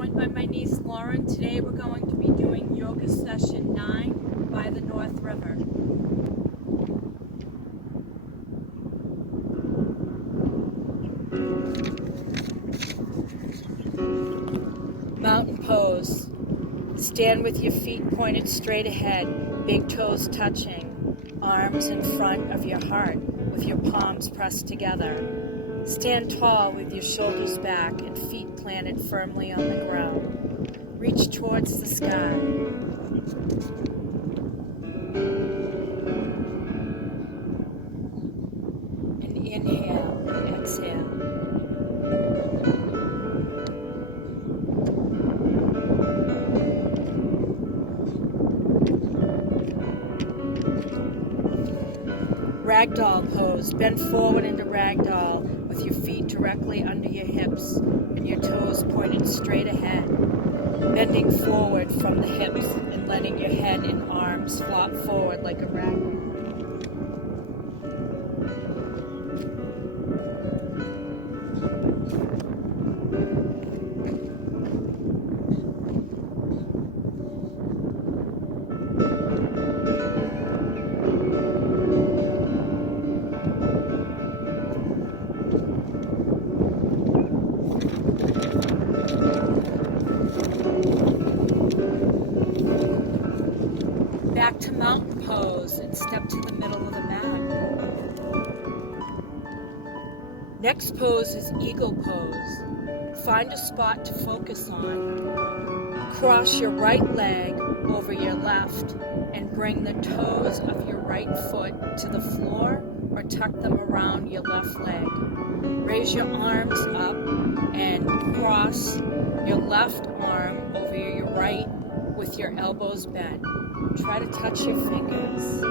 joined by my niece Lauren. Today we're going to be doing yoga session 9 by the North River. Mountain pose. Stand with your feet pointed straight ahead, big toes touching, arms in front of your heart with your palms pressed together. Stand tall with your shoulders back and feet planted firmly on the ground. Reach towards the sky. And inhale and exhale. Ragdoll pose. Bend forward into ragdoll with your feet directly under your hips and your toes pointed straight ahead. Bending forward from the hips and letting your head and arms flop forward like a ragdoll. Back to mountain pose and step to the middle of the mat. Next pose is eagle pose. Find a spot to focus on. Cross your right leg over your left and bring the toes of your right foot to the floor or tuck them around your left leg. Raise your arms up and cross your left arm over your right with your elbows bent. Try to touch your fingers.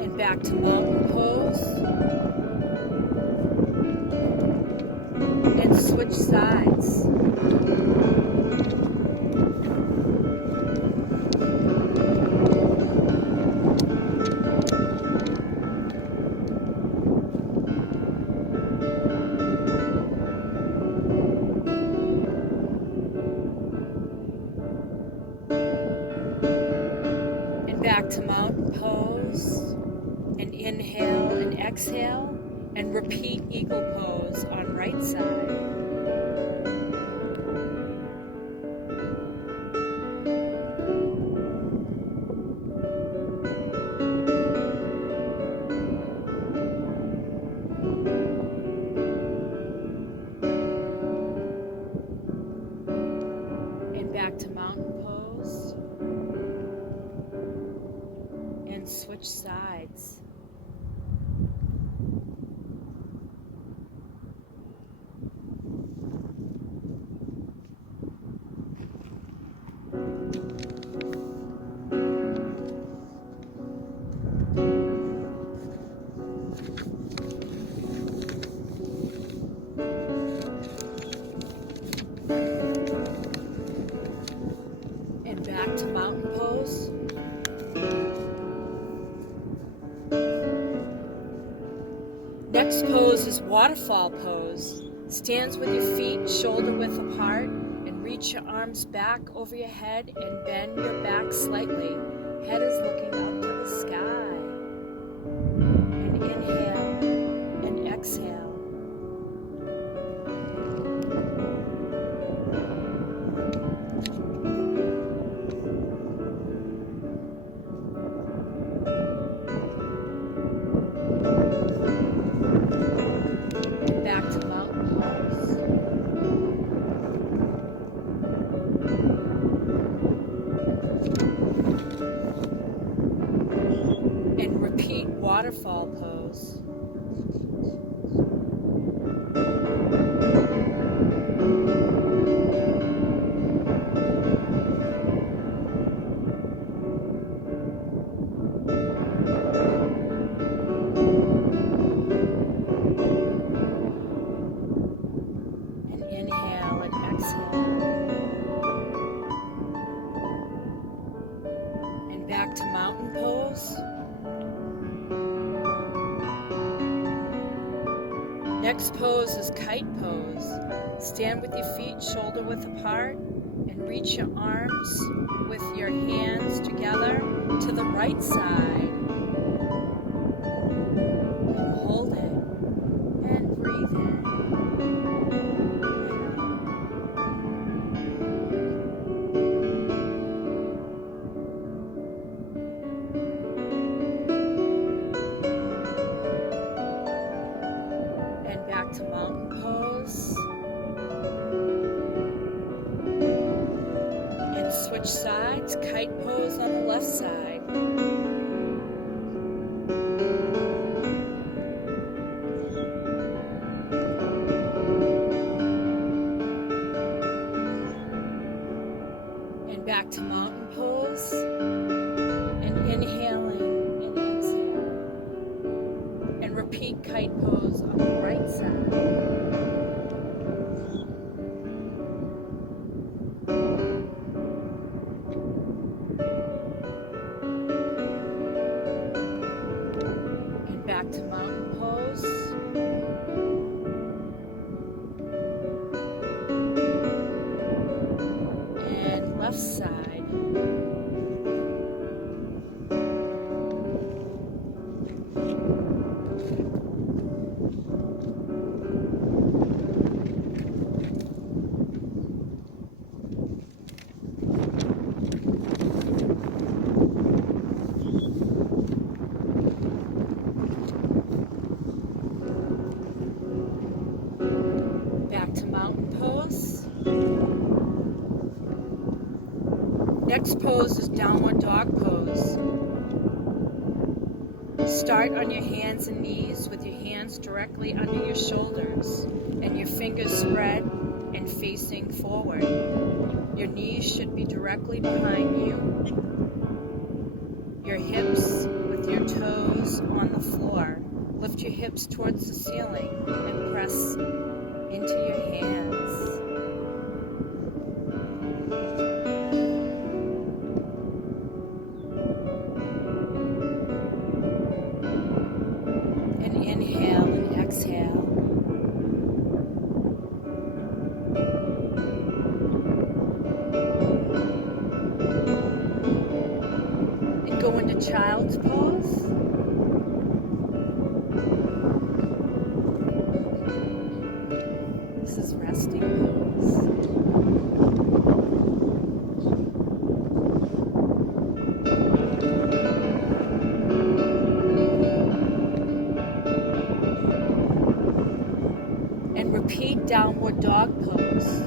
And back to mountain pose. And switch sides. Back to mountain pose, and inhale and exhale, and repeat eagle pose on right side. And back to mountain pose. And switch sides. And back to mountain pose. Next pose is waterfall pose. Stands with your feet shoulder width apart and reach your arms back over your head and bend your back slightly. Head is looking up to the sky. And inhale and exhale. Back to mountain pose. And repeat waterfall pose. And inhale and exhale. Next pose is kite pose. Stand with your feet shoulder width apart and reach your arms with your hands together to the right side. And hold it and breathe in. And back to mountain pose. And switch sides, kite pose on the left side. And back to mountain pose. And inhaling and exhaling. And repeat kite pose on the right side. And back to mountain pose. And left side. Back to mountain pose. Next pose is downward dog pose. Start on your hands and knees with your hands directly under your shoulders and your fingers spread and facing forward. Your knees should be directly behind you. Your hips with your toes on the floor. Lift your hips towards the ceiling and press into your hands. And inhale and exhale. And go into child's pose. This is resting pose. And repeat downward dog pose.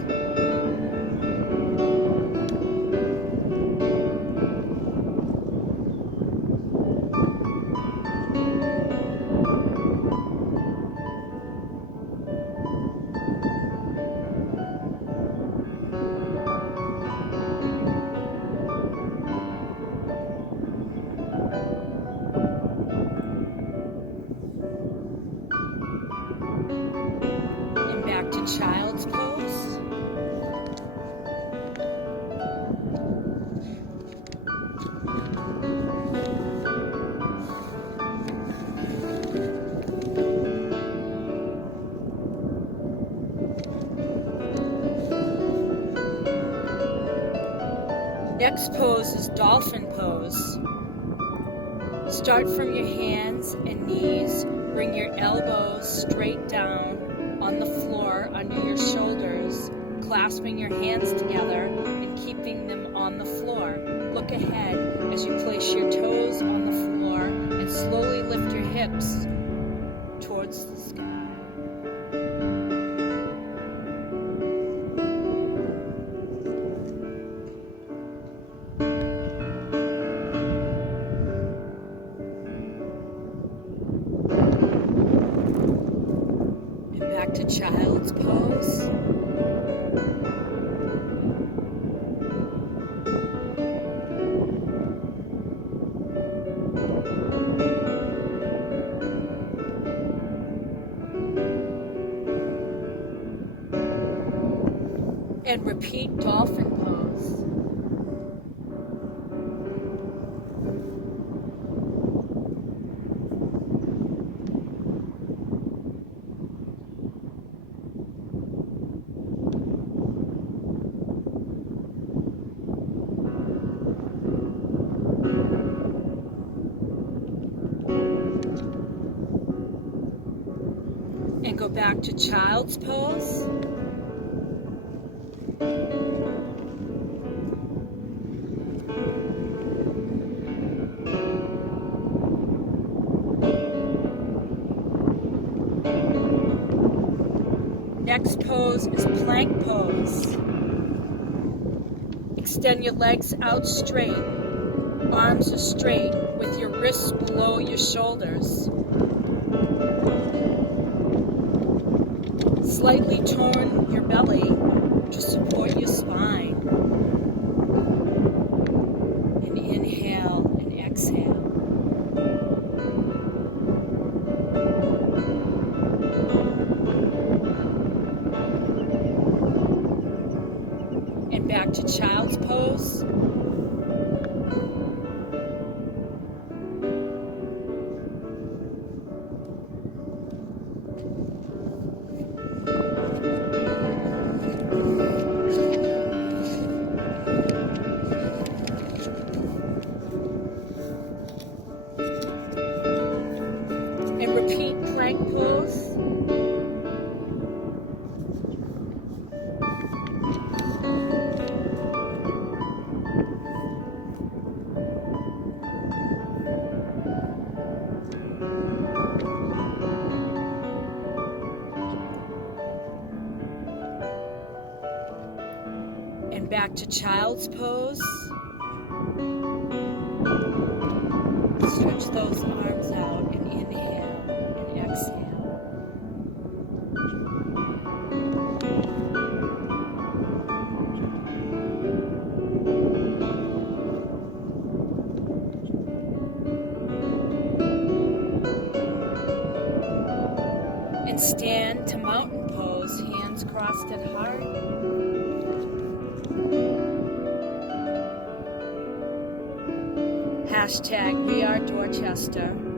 And back to child's pose. Next pose is dolphin pose. Start from your hands and knees. Bring your elbows straight down on the floor under your shoulders, clasping your hands together and keeping them on the floor. Look ahead as you place your toes on the floor and slowly lift your hips towards the sky. Back to child's pose. And repeat dolphin pose. Go back to child's pose. Next pose is plank pose. Extend your legs out straight. Arms are straight with your wrists below your shoulders. Slightly turn your belly to support your spine. And inhale and exhale. And back to child's pose. And repeat plank pose. And back to child's pose. Stretch those arms out and inhale and exhale. And stand to mountain pose, hands crossed at heart. Hashtag We Are Dorchester.